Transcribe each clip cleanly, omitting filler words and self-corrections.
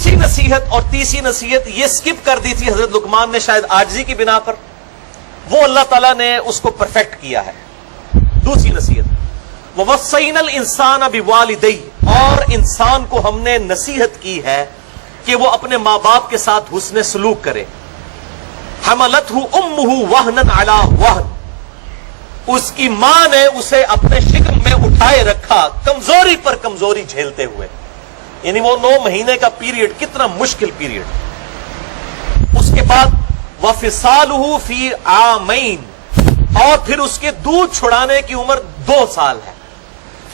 دوسری نصیحت اور تیسری نصیحت یہ سکپ کر دی تھی حضرت لقمان نے شاید عاجزی کی بنا پر، وہ اللہ تعالیٰ نے اس کو پرفیکٹ کیا ہے۔ دوسری نصیحت وَوَصَّيْنَا الْإِنسَانَ بِوَالِدَيْهِ، اور انسان کو ہم نے نصیحت کی ہے کہ وہ اپنے ماں باپ کے ساتھ حسن سلوک کرے۔ حَمَلَتْهُ أُمُّهُ وَهْنًا عَلَى وَهْنٍ، اس کی ماں نے اسے اپنے شکم میں اٹھائے رکھا، کمزوری پر کمزوری جھیلتے ہوئے۔ یعنی وہ 9 مہینے کا پیریڈ کتنا مشکل پیریڈ۔ اس کے بعد وَفِصَالُهُ فِي عَامَيْنِ، اور پھر اس کے دودھ چھڑانے کی عمر 2 سال ہے۔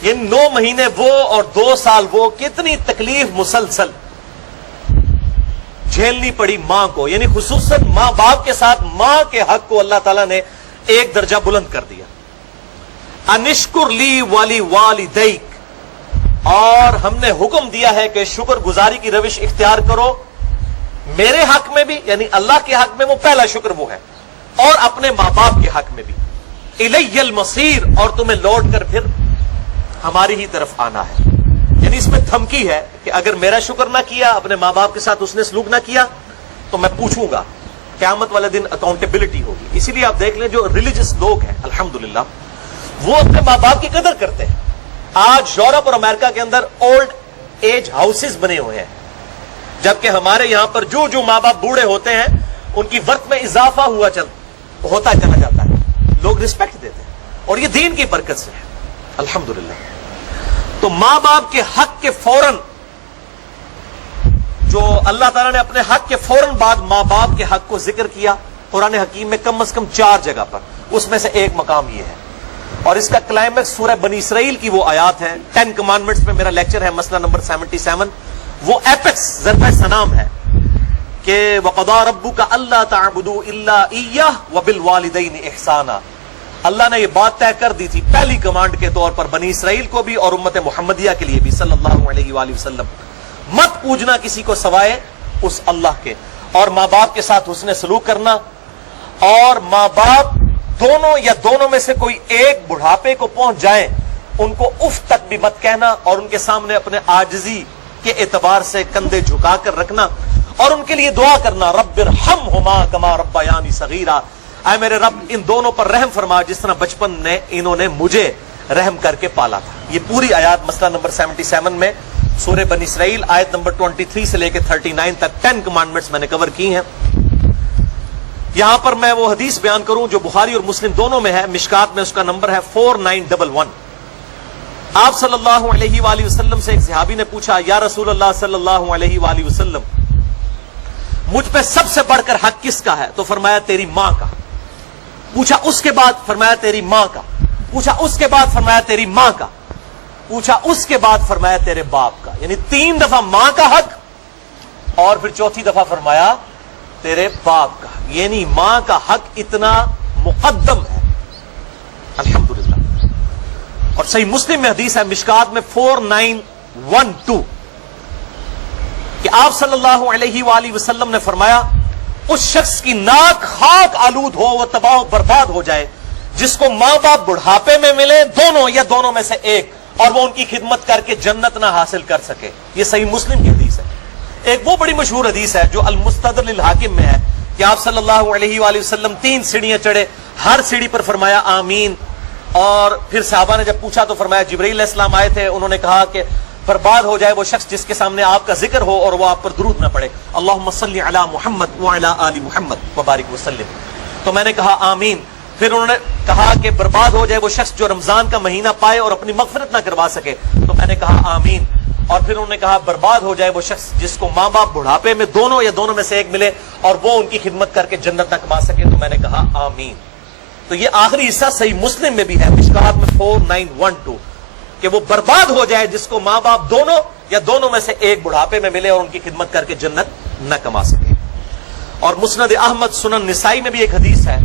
یعنی 9 مہینے وہ اور 2 سال وہ، کتنی تکلیف مسلسل جھیلنی پڑی ماں کو۔ یعنی خصوصاً ماں باپ کے ساتھ ماں کے حق کو اللہ تعالیٰ نے ایک درجہ بلند کر دیا۔ انشکر لی والی والدیک، اور ہم نے حکم دیا ہے کہ شکر گزاری کی روش اختیار کرو میرے حق میں بھی، یعنی اللہ کے حق میں وہ پہلا شکر وہ ہے، اور اپنے ماں باپ کے حق میں بھی۔ الی المصیر، اور تمہیں لوٹ کر پھر ہماری ہی طرف آنا ہے۔ یعنی اس میں دھمکی ہے کہ اگر میرا شکر نہ کیا، اپنے ماں باپ کے ساتھ اس نے سلوک نہ کیا، تو میں پوچھوں گا، قیامت والے دن اکاؤنٹیبلٹی ہوگی۔ اسی لیے آپ دیکھ لیں جو ریلیجس لوگ ہیں الحمدللہ وہ اپنے ماں باپ کی قدر کرتے ہیں۔ آج یورپ اور امریکہ کے اندر اولڈ ایج ہاؤسز بنے ہوئے ہیں، جبکہ ہمارے یہاں پر جو جو ماں باپ بوڑھے ہوتے ہیں ان کی ورتھ میں اضافہ ہوتا چلا جاتا ہے، لوگ رسپیکٹ دیتے ہیں، اور یہ دین کی برکت سے ہے الحمدللہ۔ تو ماں باپ کے حق کے فوراً، جو اللہ تعالیٰ نے اپنے حق کے فوراً بعد ماں باپ کے حق کو ذکر کیا قرآن حکیم میں کم از کم 4 جگہ پر، اس میں سے ایک مقام یہ ہے، اور اس کا کلائمیکس سورہ بنی اسرائیل کی وہ آیات ہے۔ 10 کمانڈمنٹس میں میرا لیکچر ہے، مسئلہ نمبر 77، وہ ایپکس ضرب سنام ہے کہ وَقَضَىٰ رَبُّكَ أَلَّا تَعْبُدُوا إِلَّا إِيَّهُ وَبِالْوَالِدَيْنِ إِحْسَانًا۔ اللہ نے یہ بات طے کر دی تھی پہلی کمانڈ کے طور پر بنی اسرائیل کو بھی اور امت محمدیہ کے لیے بھی صلی اللہ علیہ وآلہ وسلم، مت پوجنا کسی کو سوائے اس اللہ کے، اور ماں باپ کے ساتھ حسن سلوک کرنا، اور ماں باپ دونوں یا دونوں میں سے کوئی ایک بڑھاپے کو پہنچ جائے ان کو اف تک بھی مت کہنا، اور ان کے سامنے اپنے عاجزی کے اعتبار سے کندھے جھکا کر رکھنا، اور ان کے لیے دعا کرنا رب ارحمہما کما ربیانی صغیرا، اے میرے رب ان دونوں پر رحم فرما جس طرح بچپن نے انہوں نے مجھے رحم کر کے پالا تھا۔ یہ پوری آیات مسئلہ نمبر 77 میں سورہ بنی اسرائیل آیت نمبر 23 سے لے کے 39 تک 10 کمانڈمنٹس میں نے کور کی ہیں۔ یہاں پر میں وہ حدیث بیان کروں جو بخاری اور مسلم دونوں میں ہے، مشکات میں اس کا نمبر ہے 4911۔ آپ صلی اللہ علیہ وآلہ وسلم سے ایک صحابی نے پوچھا، یا رسول اللہ صلی اللہ علیہ وآلہ وسلم مجھ پہ سب سے بڑھ کر حق کس کا ہے؟ تو فرمایا تیری ماں کا۔ پوچھا اس کے بعد؟ فرمایا تیری ماں کا۔ پوچھا اس کے بعد؟ فرمایا تیری ماں کا۔ پوچھا اس کے بعد؟ فرمایا تیرے باپ کا۔ یعنی 3 دفعہ ماں کا حق، اور پھر چوتھی دفعہ فرمایا تیرے باپ کا۔ یعنی ماں کا حق اتنا مقدم ہے الحمدللہ۔ اور صحیح مسلم میں حدیث ہے مشکات میں 4912 کہ آپ صلی اللہ علیہ وآلہ وسلم نے فرمایا اس شخص کی ناک خاک آلود ہو، وہ تباہ و برباد ہو جائے جس کو ماں باپ بڑھاپے میں ملے دونوں یا دونوں میں سے ایک، اور وہ ان کی خدمت کر کے جنت نہ حاصل کر سکے۔ یہ صحیح مسلم کی حدیث ہے۔ ایک وہ بڑی مشہور حدیث ہے جو المستدرک للحاکم میں ہے کہ آپ صلی اللہ علیہ وآلہ وسلم 3 سیڑھیاں چڑھے، ہر سیڑھی پر فرمایا آمین، اور پھر صحابہ نے جب پوچھا تو فرمایا جبرائیل علیہ السلام آئے تھے، انہوں نے کہا کہ برباد ہو جائے وہ شخص جس کے سامنے آپ کا ذکر ہو اور وہ آپ پر درود نہ پڑے، اللہم صلی علی محمد وعلی آل محمد وبارک وسلم۔ تو میں نے کہا آمین۔ پھر انہوں نے کہا کہ برباد ہو جائے وہ شخص جو رمضان کا مہینہ پائے اور اپنی مغفرت نہ کروا سکے، تو میں نے کہا آمین۔ اور پھر انہوں نے کہا برباد ہو جائے وہ شخص جس کو ماں باپ بڑھاپے میں دونوں یا دونوں میں سے ایک ملے اور وہ ان کی خدمت کر کے جنت نہ کما سکے، تو میں نے کہا آمین۔ تو یہ آخری حصہ صحیح مسلم میں بھی ہے مشکات میں 4912 کہ وہ برباد ہو جائے جس کو ماں باپ دونوں یا دونوں میں سے ایک بڑھاپے میں ملے اور ان کی خدمت کر کے جنت نہ کما سکے۔ اور مسند احمد سنن نسائی میں بھی ایک حدیث ہے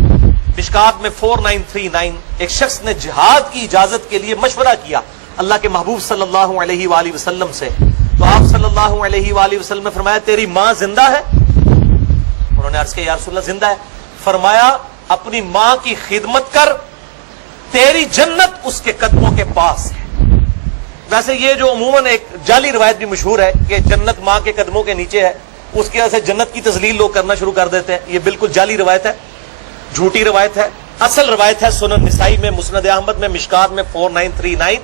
مشکات میں 4939، ایک شخص نے جہاد کی اجازت کے لیے مشورہ کیا اللہ کے محبوب صلی اللہ علیہ وآلہ وسلم سے، تو آپ صلی اللہ علیہ وآلہ وسلم نے فرمایا تیری ماں زندہ ہے؟ انہوں نے عرض کیا یا رسول اللہ زندہ ہے۔ فرمایا اپنی ماں کی خدمت کر، تیری جنت اس کے قدموں کے پاس ہے۔ ویسے یہ جو عموماً ایک جعلی روایت بھی مشہور ہے کہ جنت ماں کے قدموں کے نیچے ہے، اس کی وجہ سے جنت کی تذلیل لوگ کرنا شروع کر دیتے ہیں. یہ بالکل جعلی روایت ہے، جھوٹی روایت ہے. اصل روایت ہے سنن نسائی میں، مسند احمد میں، مشکات میں 4939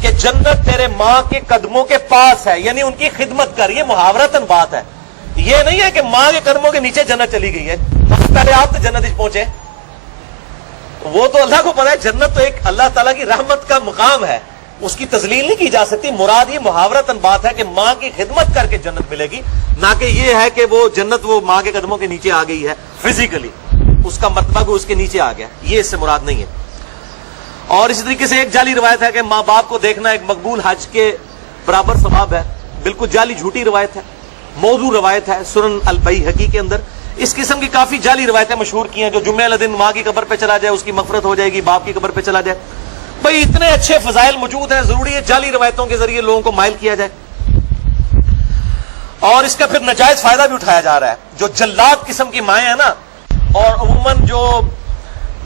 کہ جنت تیرے ماں کے قدموں کے پاس ہے، یعنی ان کی خدمت کر. یہ محاورتاً بات ہے، یہ نہیں ہے کہ ماں کے قدموں کے نیچے جنت چلی گئی ہے. پہلے آپ تو جنت پہنچے، وہ تو اللہ کو پتا ہے. جنت تو ایک اللہ تعالیٰ کی رحمت کا مقام ہے، اس کی تذلیل نہیں کی جا سکتی. مراد یہ محاورتاً بات ہے کہ ماں کی خدمت کر کے جنت ملے گی، نہ کہ یہ ہے کہ وہ جنت وہ ماں کے قدموں کے نیچے آ گئی ہے فزیکلی، اس کا مرتبہ کو اس کے نیچے آ گیا. یہ اس سے مراد نہیں ہے. اور اسی طریقے سے ایک جعلی روایت ہے کہ ماں باپ کو دیکھنا ایک مقبول حج کے برابر ثواب ہے. بالکل جعلی جھوٹی روایت ہے، موضوع روایت ہے سنن البیہقی کے اندر. اس قسم کی کافی جعلی روایتیں مشہور کی ہیں، جو جمعہ والے دن ماں کی قبر پہ چلا جائے اس کی مغفرت ہو جائے گی، باپ کی قبر پہ چلا جائے. بھائی اتنے اچھے فضائل موجود ہیں، ضروری ہے جعلی روایتوں کے ذریعے لوگوں کو مائل کیا جائے. اور اس کا پھر ناجائز فائدہ بھی اٹھایا جا رہا ہے. جو جلاد قسم کی مائیں ہیں نا، اور عموماً جو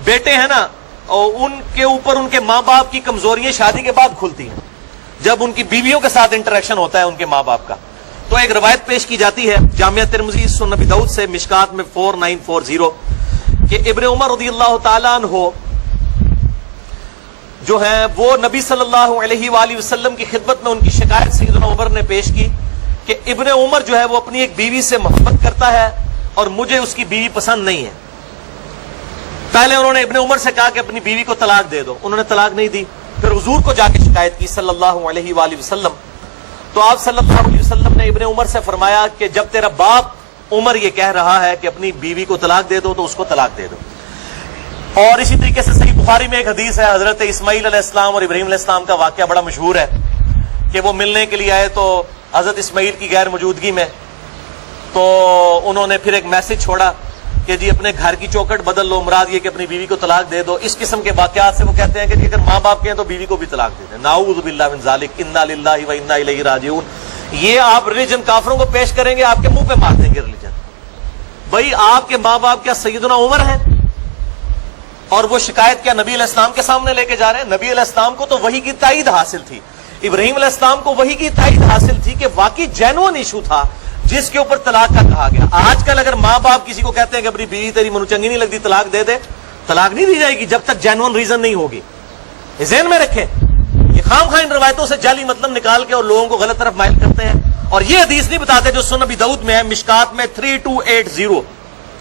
بیٹے ہیں نا، ان کے اوپر ان کے ماں باپ کی کمزوریاں شادی کے بعد کھلتی ہیں جب ان کی بیویوں کے ساتھ انٹریکشن ہوتا ہے ان کے ماں باپ کا. تو ایک روایت پیش کی جاتی ہے جامعہ ترمذی سنن نبی داؤد سے، مشکات میں 4940 کہ ابن عمر رضی اللہ تعالیٰ عنہ جو ہیں وہ نبی صلی اللہ علیہ وآلہ وسلم کی خدمت میں ان کی شکایت سیدنا عمر نے پیش کی کہ ابن عمر جو ہے وہ اپنی ایک بیوی سے محبت کرتا ہے اور مجھے اس کی بیوی پسند نہیں ہے. پہلے انہوں نے ابن عمر سے کہا کہ اپنی بیوی کو طلاق دے دو، انہوں نے طلاق نہیں دی. پھر حضور کو جا کے شکایت کی صلی اللہ علیہ وآلہ وسلم. تو آپ صلی اللہ علیہ وسلم نے ابن عمر سے فرمایا کہ جب تیرا باپ عمر یہ کہہ رہا ہے کہ اپنی بیوی کو طلاق دے دو تو اس کو طلاق دے دو. اور اسی طریقے سے صحیح بخاری میں ایک حدیث ہے، حضرت اسماعیل علیہ السلام اور ابراہیم علیہ السلام کا واقعہ بڑا مشہور ہے کہ وہ ملنے کے لیے آئے تو حضرت اسماعیل کی غیر موجودگی میں تو انہوں نے پھر ایک میسج چھوڑا کہ جی اپنے گھر کی چوکٹ بدل لو، مراد یہ کہ اپنی بیوی کو طلاق دے دو. اس قسم کے واقعات سے وہ کہتے ہیں کہ اگر ماں باپ کے ہیں تو بیوی کو بھی طلاق دے دیں. نعوذ باللہ من ذالک، انا للہ و انا الیہ راجعون. یہ آپ ریلیجن کافروں کو پیش کریں گے، آپ کے منہ پہ مار دیں گے ریلیجن. بھائی آپ کے ماں باپ کیا سیدنا عمر ہیں؟ اور وہ شکایت کیا نبی علیہ السلام کے سامنے لے کے جا رہے ہیں؟ نبی علیہ السلام کو تو وحی کی تائید حاصل تھی، ابراہیم علیہ السلام کو وحی کی تائید حاصل تھی کہ واقعی جینوئن ایشو تھا جس کے اوپر طلاق کا کہا گیا. آج کل اگر ماں باپ کسی کو کہتے ہیں کہ اپنی بیوی تیری منو چنگی نہیں لگتی طلاق دے دے، طلاق نہیں دی جائے گی جب تک جینوئن ریزن نہیں ہوگی. ذہن میں رکھیں، یہ خام خواہ ان روایتوں سے جعلی مطلب نکال کے اور لوگوں کو غلط طرف مائل کرتے ہیں. اور یہ حدیث نہیں بتاتے جو سنن نبی داؤد میں ہے، مشکات میں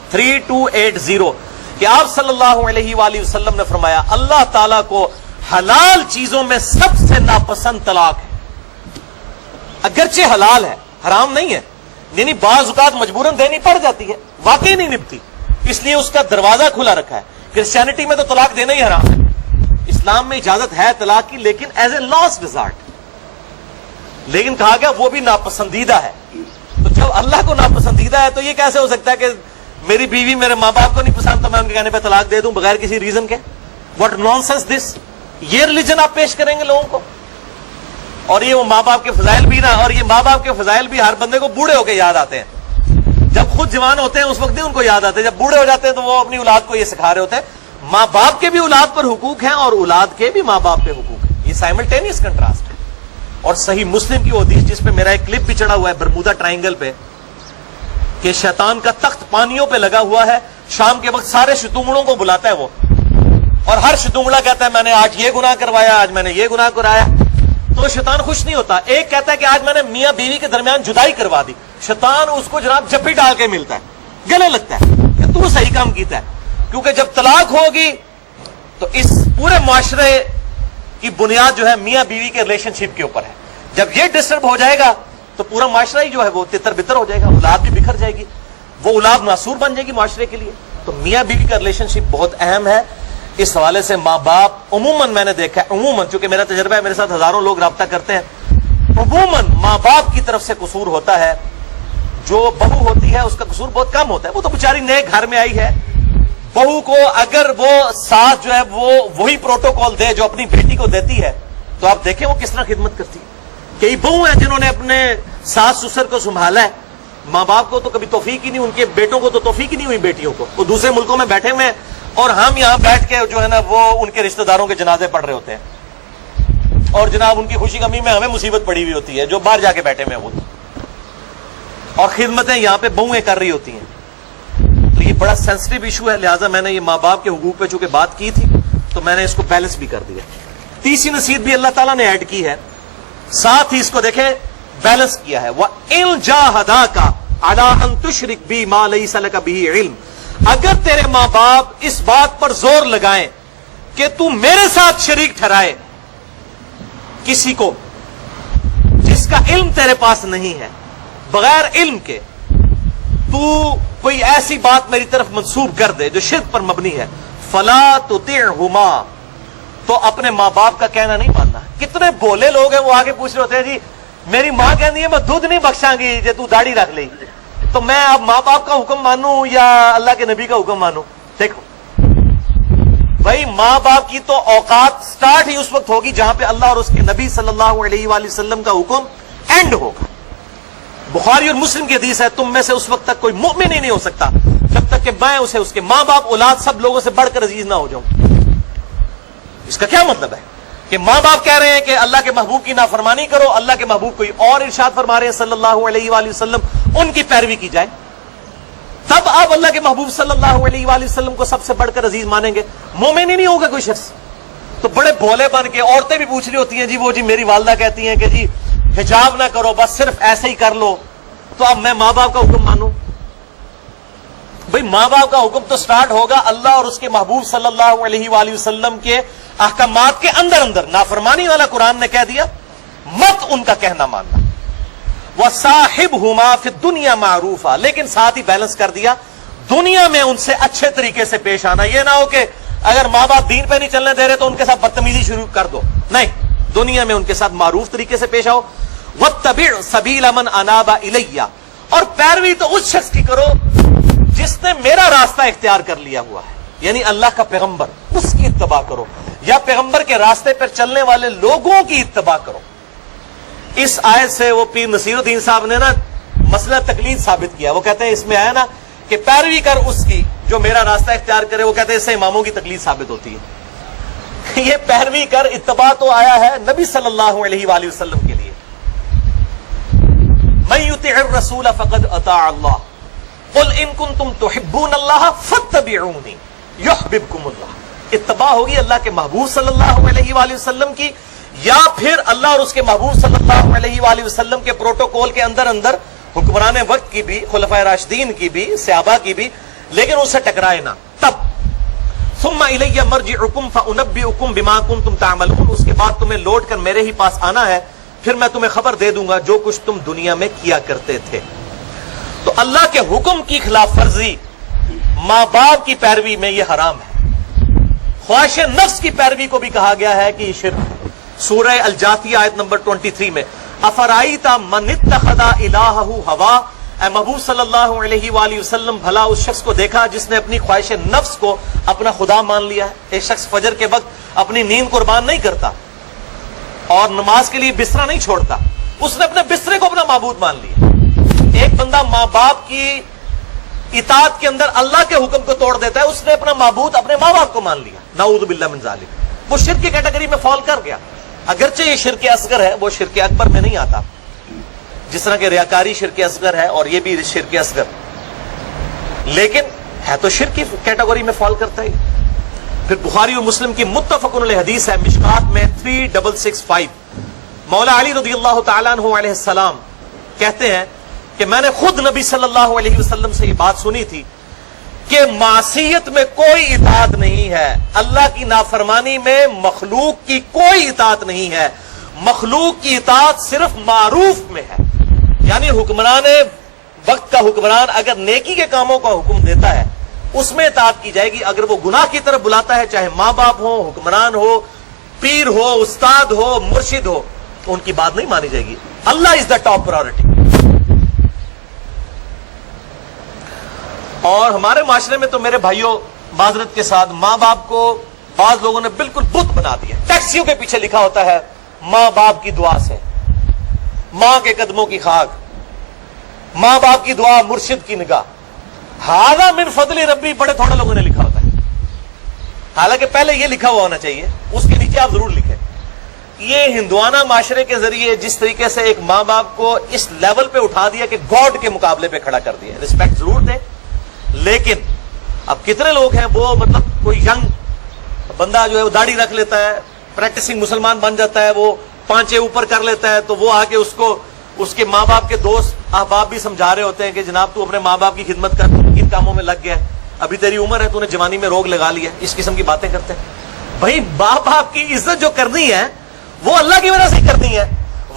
3280 کہ آپ صلی اللہ علیہ وآلہ وسلم نے فرمایا اللہ تعالیٰ کو حلال چیزوں میں سب سے ناپسند طلاق ہے. اگرچہ حلال ہے، حرام نہیں ہے، یعنی بعض اوقات مجبوراً دینی پڑ جاتی ہے، واقعی نہیں نبھتی، اس لیے اس کا دروازہ کھلا رکھا ہے. کرسچینٹی میں تو طلاق دینا ہی حرام ہے. اسلام میں اجازت ہے طلاق کی، لیکن ایز اے لاسٹ ریزارٹ. لیکن کہا گیا وہ بھی ناپسندیدہ ہے. تو جب اللہ کو ناپسندیدہ ہے تو یہ کیسے ہو سکتا ہے کہ میری بیوی میرے ماں باپ کو نہیں پسند تو میں ان کے کہنے پہ طلاق دے دوں بغیر کسی ریزن کے؟ واٹ نانسنس دس. یہ ریلیجن آپ پیش کریں گے لوگوں کو؟ اور یہ وہ ماں باپ کے فضائل بھی نا، اور یہ ماں باپ کے فضائل بھی ہر بندے کو بوڑھے ہو کے یاد آتے ہیں. جب خود جوان ہوتے ہیں اس وقت نہیں ان کو یاد آتے، جب بوڑھے ہو جاتے ہیں تو وہ اپنی اولاد کو یہ سکھا رہے ہوتے ہیں. ماں باپ کے بھی اولاد پر حقوق ہیں اور اولاد کے بھی ماں باپ پہ حقوق ہیں. یہ سائملٹینیس کنٹراسٹ ہے. اور صحیح مسلم کی حدیث جس پہ میرا ایک کلپ بھی چڑھا ہوا ہے برمودا ٹرائنگل پہ، کہ شیطان کا تخت پانیوں پہ لگا ہوا ہے، شام کے وقت سارے شتونگڑوں کو بلاتا ہے وہ، اور ہر شتونگڑا کہتا ہے میں نے آج یہ گناہ کروایا، آج میں نے یہ گناہ کرایا. تو شیطان خوش نہیں ہوتا. ایک کہتا ہے کہ آج میں نے میاں بیوی کے درمیان جدائی کروا دی. شیطان اس کو جناب جب بھی ڈال کے ملتا ہے، گلے لگتا ہے کہ تو صحیح کام کیتا ہے. کیونکہ جب طلاق ہوگی تو اس پورے معاشرے کی بنیاد جو ہے میاں بیوی کے ریلیشن شپ کے اوپر ہے. جب یہ ڈسٹرب ہو جائے گا تو پورا معاشرہ ہی جو ہے وہ تتر بتر ہو جائے گا، اولاد بھی بکھر جائے گی، وہ اولاد ناسور بن جائے گی معاشرے کے لیے. تو میاں بیوی کا ریلیشن شپ بہت اہم ہے. اس حوالے سے ماں باپ عموماً میں نے دیکھا ہے، عموماً چونکہ میرا تجربہ ہے، میرے ساتھ ہزاروں لوگ رابطہ کرتے ہیں، عموماً ماں باپ کی طرف سے قصور ہوتا ہے. جو بہو ہوتی ہے اس کا قصور بہت کم ہوتا ہے. وہ تو بیچاری نئے گھر میں آئی ہے، بہو کو اگر وہ ساتھ جو ہے وہ وہی پروٹوکول دے جو اپنی بیٹی کو دیتی ہے تو آپ دیکھیں وہ کس طرح خدمت کرتی ہے. کئی بہو ہیں جنہوں نے اپنے ساس سسر کو سنبھالا ہے، ماں باپ کو تو کبھی توفیق ہی نہیں، ان کے بیٹوں کو تو توفیق ہی نہیں ہوئی بیٹیوں کو. وہ دوسرے ملکوں میں بیٹھے ہوئے ہیں اور ہم یہاں بیٹھ کے جو ہے نا وہ ان کے رشتہ داروں کے جنازے پڑھ رہے ہوتے ہیں. اور جناب ان کی خوشی غمی میں ہمیں مصیبت پڑی ہوئی ہوتی ہے جو باہر جا کے بیٹھے ہوئے ہوتے اور خدمتیں یہاں پہ بہویں کر رہی ہوتی ہیں. تو یہ بڑا سینسٹیو ایشو ہے, لہٰذا میں نے یہ ماں باپ کے حقوق پہ چونکہ بات کی تھی تو میں نے اس کو بیلنس بھی کر دیا. تیسری نصیحت بھی اللہ تعالیٰ نے ایڈ کی ہے, ساتھ ہی اس کو دیکھیں بیلنس کیا ہے. وَإِن جَاهَدَاكَ عَلَىٰ أَن تُشْرِكْ بِي مَا لَيْسَ لَكَ بِهِ عِلْمٌ, اگر تیرے ماں باپ اس بات پر زور لگائیں کہ تو میرے ساتھ شریک ٹھہرائے کسی کو جس کا علم تیرے پاس نہیں ہے, بغیر علم کے تو کوئی ایسی بات میری طرف منسوب کر دے جو شرک پر مبنی ہے, فَلَا تُطِعْهُمَا, تو اپنے ماں باپ کا کہنا نہیں ماننا. کتنے بولے لوگ ہیں وہ آگے پوچھ رہے ہوتے ہیں جی میری ماں کہتی ہے میں دودھ نہیں بخشاں گی جے تو داڑھی رکھ لے, تو میں اب ماں باپ کا حکم مانوں یا اللہ کے نبی کا حکم مانوں؟ دیکھو بھائی, ماں باپ کی تو اوقات سٹارٹ ہی اس وقت ہوگی جہاں پہ اللہ اور اس کے نبی صلی اللہ علیہ وآلہ وسلم کا حکم اینڈ ہوگا. بخاری اور مسلم کی حدیث ہے, تم میں سے اس وقت تک کوئی مومن ہی نہیں ہو سکتا جب تک کہ میں اسے اس کے ماں باپ اولاد سب لوگوں سے بڑھ کر عزیز نہ ہو جاؤں. اس کا کیا مطلب ہے کہ ماں باپ کہہ رہے ہیں کہ اللہ کے محبوب کی نافرمانی کرو, اللہ کے محبوب کوئی اور ارشاد فرما رہے ہیں صلی اللہ علیہ وآلہ وسلم, ان کی پیروی کی جائے, تب آپ اللہ کے محبوب صلی اللہ علیہ وآلہ وسلم کو سب سے بڑھ کر عزیز مانیں گے. مومن ہی نہیں ہوگا کوئی شخص. تو بڑے بھولے بن کے عورتیں بھی پوچھ رہی ہوتی ہیں جی وہ جی میری والدہ کہتی ہیں کہ جی حجاب نہ کرو, بس صرف ایسے ہی کر لو, تو اب میں ماں باپ کا حکم مانوں؟ بھئی ماں باپ کا حکم تو سٹارٹ ہوگا اللہ اور اس کے محبوب صلی اللہ علیہ وآلہ وسلم کے احکامات کے اندر اندر. نافرمانی والا قرآن نے کہہ دیا مت ان کا کہنا ماننا. وَصَاحِبْهُمَا فِي الدُّنْيَا مَعْرُوفًا, لیکن ساتھ ہی بیلنس کر دیا دنیا میں ان سے اچھے طریقے سے پیش آنا. یہ نہ ہو کہ اگر ماں باپ دین پہ نہیں چلنے دے رہے تو ان کے ساتھ بدتمیزی شروع کر دو, نہیں, دنیا میں ان کے ساتھ معروف طریقے سے پیش آؤ. وَاتَّبِعْ سَبِيلَ مَنْ أَنَابَ إِلَيَّ, اور پیروی تو اس شخص کی کرو جس نے میرا راستہ اختیار کر لیا ہوا ہے, یعنی اللہ کا پیغمبر, اس کی اتباع کرو, یا پیغمبر کے راستے پر چلنے والے لوگوں کی اتباع کرو. اس آیت سے وہ پیر نصیر الدین صاحب نے نا مسئلہ تقلید ثابت کیا. وہ کہتے ہیں اس میں آیا نا کہ پیروی کر اس کی جو میرا راستہ اختیار کرے, وہ کہتے ہیں اس سے اماموں کی تقلید ثابت ہوتی ہے. یہ پیروی کر اتباع تو آیا ہے نبی صلی اللہ علیہ وآلہ وسلم کے لیے. من یطع الرسول فقد اطاع اللہ, قل ان کنتم تحبون اللہ فاتبعونی یحببکم اللہ. اتباع ہوگی اللہ کے محبوب صلی اللہ علیہ وآلہ وسلم کی, یا پھر اللہ اور اس کے محبوب صلی اللہ علیہ وآلہ وسلم کے پروٹوکول کے اندر اندر حکمران وقت کی بھی, خلفائے راشدین کی بھی, صحابہ کی بھی, لیکن ان سے ٹکرائے نہ. تب ثم الی مرجعکم فانبئکم بما کنتم تعملون, اس کے بعد تمہیں لوٹ کر میرے ہی پاس آنا ہے, پھر میں تمہیں خبر دے دوں گا جو کچھ تم دنیا میں کیا کرتے تھے. تو اللہ کے حکم کی خلاف ورزی, ماں باپ کی پیروی میں یہ حرام ہے. خواہش نفس کی پیروی کو بھی کہا گیا ہے کہ یہ شرک ہے. سورہ الجاثیہ آیت نمبر 23 میں افرائیت من اتخذ الہہ ہوا, اے محبوب صلی اللہ علیہ وآلہ وسلم بھلا اس شخص کو دیکھا جس نے اپنی خواہش نفس کو اپنا خدا مان لیا ہے. ایک شخص فجر کے وقت اپنی نیند قربان نہیں کرتا اور نماز کے لیے بستر نہیں چھوڑتا, اس نے اپنے بسترے کو اپنا معبود مان لیا. ایک بندہ ماں باپ کی اطاعت کے اندر اللہ کے حکم کو توڑ دیتا ہے, اس نے اپنا معبود اپنے ماں باپ کو مان لیا. نعوذ باللہ من ذالک, وہ شرک کی کیٹیگری میں فال کر گیا. اگرچہ یہ شرک اصغر ہے, وہ شرک اکبر میں نہیں آتا, جس طرح کہ ریاکاری شرک اصغر ہے اور یہ بھی شرک اصغر, لیکن ہے تو شرک کی کیٹیگری میں فال کرتا ہے. پھر بخاری اور مسلم کی متفق علیہ حدیث ہے مشکات میں 3665, مولا علی رضی اللہ تعالیٰ عنہ علیہ السلام کہتے ہیں کہ میں نے خود نبی صلی اللہ علیہ وسلم سے یہ بات سنی تھی کہ معصیت میں کوئی اطاعت نہیں ہے, اللہ کی نافرمانی میں مخلوق کی کوئی اطاعت نہیں ہے. مخلوق کی اطاعت صرف معروف میں ہے, یعنی حکمران وقت کا حکمران اگر نیکی کے کاموں کا حکم دیتا ہے اس میں اطاعت کی جائے گی. اگر وہ گناہ کی طرف بلاتا ہے, چاہے ماں باپ ہو, حکمران ہو, پیر ہو, استاد ہو, مرشد ہو, ان کی بات نہیں مانی جائے گی. اللہ از دا ٹاپ پرائورٹی. اور ہمارے معاشرے میں تو میرے بھائیوں معذرت کے ساتھ ماں باپ کو بعض لوگوں نے بالکل بت بنا دیا. ٹیکسیوں کے پیچھے لکھا ہوتا ہے ماں باپ کی دعا سے, ماں کے قدموں کی خاک, ماں باپ کی دعا, مرشد کی نگاہ. ھذا من فضل ربی بڑے تھوڑے لوگوں نے لکھا ہوتا ہے, حالانکہ پہلے یہ لکھا ہوا ہونا چاہیے, اس کے نیچے آپ ضرور لکھیں یہ ہندوانہ معاشرے کے ذریعے جس طریقے سے ایک ماں باپ کو اس لیول پہ اٹھا دیا کہ گاڈ کے مقابلے پہ کھڑا کر دیا. رسپیکٹ ضرور دیں, لیکن اب کتنے لوگ ہیں وہ مطلب کوئی ینگ بندہ جو ہے وہ داڑھی رکھ لیتا ہے, پریکٹسنگ مسلمان بن جاتا ہے, وہ پانچے اوپر کر لیتا ہے, تو وہ آ کے اس کو اس کے ماں باپ کے دوست احباب بھی سمجھا رہے ہوتے ہیں کہ جناب تو اپنے ماں باپ کی خدمت کر, ان کاموں میں لگ گیا ہے, ابھی تیری عمر ہے, تو نے جوانی میں روگ لگا لیا. اس قسم کی باتیں کرتے ہیں. بھائی ماں باپ کی عزت جو کرنی ہے وہ اللہ کی وجہ سے ہی کرنی ہے,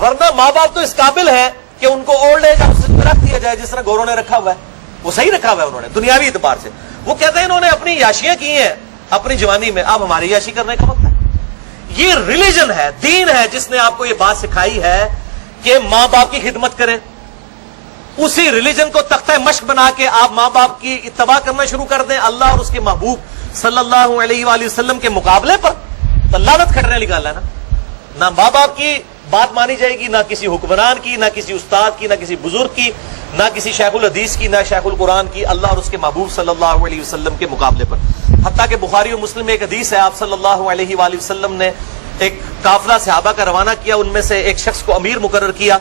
ورنہ ماں باپ تو اس قابل ہے کہ ان کو اولڈ ایج رکھ دیا جائے جس طرح گوروں نے رکھا ہوا ہے. وہ صحیح رکھا ہوا ہے انہوں نے دنیاوی اعتبار سے. وہ کہتے ہیں انہوں نے اپنی عیاشیاں کی ہیں اپنی جوانی میں, اب ہماری عیاشی کرنے کا وقت ہے. یہ ریلیجن ہے, دین ہے جس نے آپ کو یہ بات سکھائی ہے کہ ماں باپ کی خدمت کریں. اسی ریلیجن کو تختہ مشق بنا کے آپ ماں باپ کی اتباع کرنا شروع کر دیں اللہ اور اس کے محبوب صلی اللہ علیہ وآلہ وسلم کے مقابلے پر, تو لعنت کھٹنے نکالا ہے نا. نہ ماں باپ کی بات مانی جائے گی, نہ کسی حکمران کی, نہ کسی استاد کی, نہ کسی بزرگ کی, نہ کسی شیخ الحدیث کی, نہ شیخ القرآن کی, اللہ اور اس کے محبوب صلی اللہ علیہ وسلم کے مقابلے پر. حتیٰ کہ بخاری و مسلم میں ایک حدیث ہے, آپ صلی اللہ علیہ وآلہ وسلم نے ایک قافلہ صحابہ کا روانہ کیا, ان میں سے ایک شخص کو امیر مقرر کیا.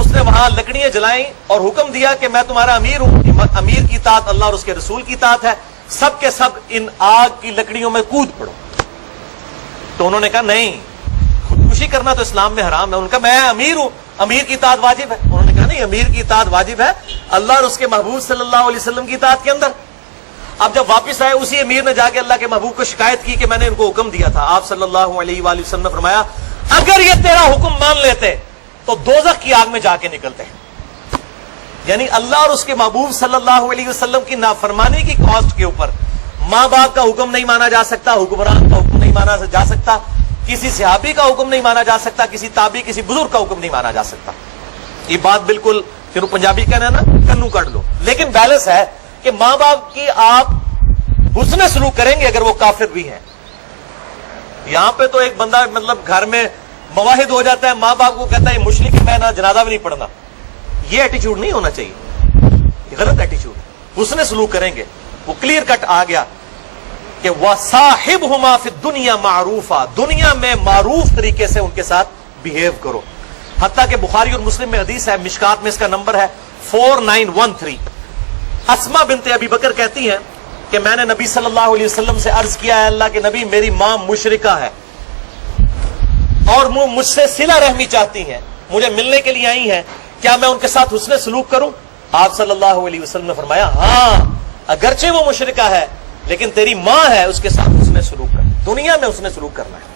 اس نے وہاں لکڑیاں جلائیں اور حکم دیا کہ میں تمہارا امیر ہوں, امیر کی اطاعت اللہ اور اس کے رسول کی اطاعت ہے, سب کے سب ان آگ کی لکڑیوں میں کود پڑو. تو انہوں نے کہا نہیں, خودکشی کرنا تو اسلام میں حرام ہے. ان کا میں امیر ہوں, امیر کی اطاعت واجب ہے. انہوں نے کہا نہیں, امیر کی اطاعت واجب ہے اللہ اور اس کے محبوب صلی اللہ علیہ وسلم کی اطاعت کے اندر. اب جب واپس آئے اسی امیر نے جا کے اللہ کے محبوب کو شکایت کی کہ میں نے ان کو حکم دیا تھا. آپ صلی اللہ علیہ وآلہ وسلم نے فرمایا اگر یہ تیرا حکم مان لیتے تو دوزخ کی آگ میں جا کے نکلتے. یعنی اللہ اور اس کے محبوب صلی اللہ علیہ وسلم کی نافرمانی کی کاسٹ کے اوپر ماں باپ کا حکم نہیں مانا جا سکتا, حکمران کا حکم نہیں مانا جا سکتا, کسی صحابی کا حکم نہیں مانا جا سکتا, کسی تابعی کسی بزرگ کا حکم نہیں مانا جا سکتا. یہ بات بالکل پھر پنجابی کہنا ہے نا, کنو کر لو. لیکن بیلنس ہے کہ ماں باپ کی آپ حسن سلوک کریں گے اگر وہ کافر بھی ہیں. یہاں پہ تو ایک بندہ مطلب گھر میں مواحد ہو جاتا ہے, ماں باپ کو کہتا ہے مشرک ہے, میں نہ جنازہ بھی نہیں پڑھنا. یہ ایٹیچیوڈ نہیں ہونا چاہیے, یہ غلط ایٹیچیوڈ. حسن سلوک کریں گے. وہ کلیئر کٹ آ گیا کہ وَصَاحِبْهُمَا فِي الدُّنْيَا مَعْرُوفًا, دنیا میں معروف طریقے سے ان کے ساتھ بیہیو کرو. حتیٰ کہ بخاری اور مسلم میں حدیث ہے, مشکات میں اس کا نمبر ہے 4913. اسما بنت ابی بکر کہتی ہیں کہ میں نے نبی صلی اللہ علیہ وسلم سے عرض کیا ہے اللہ کے نبی میری ماں مشرکہ ہے اور وہ مجھ سے صلہ رحمی چاہتی ہیں, مجھے ملنے کے لیے آئی ہیں, کیا میں ان کے ساتھ حسن سلوک کروں؟ آپ صلی اللہ علیہ وسلم نے فرمایا ہاں, اگرچہ وہ مشرکہ ہے لیکن تیری ماں ہے, اس کے ساتھ حسن سلوک کر. دنیا میں حسن سلوک کرنا ہے.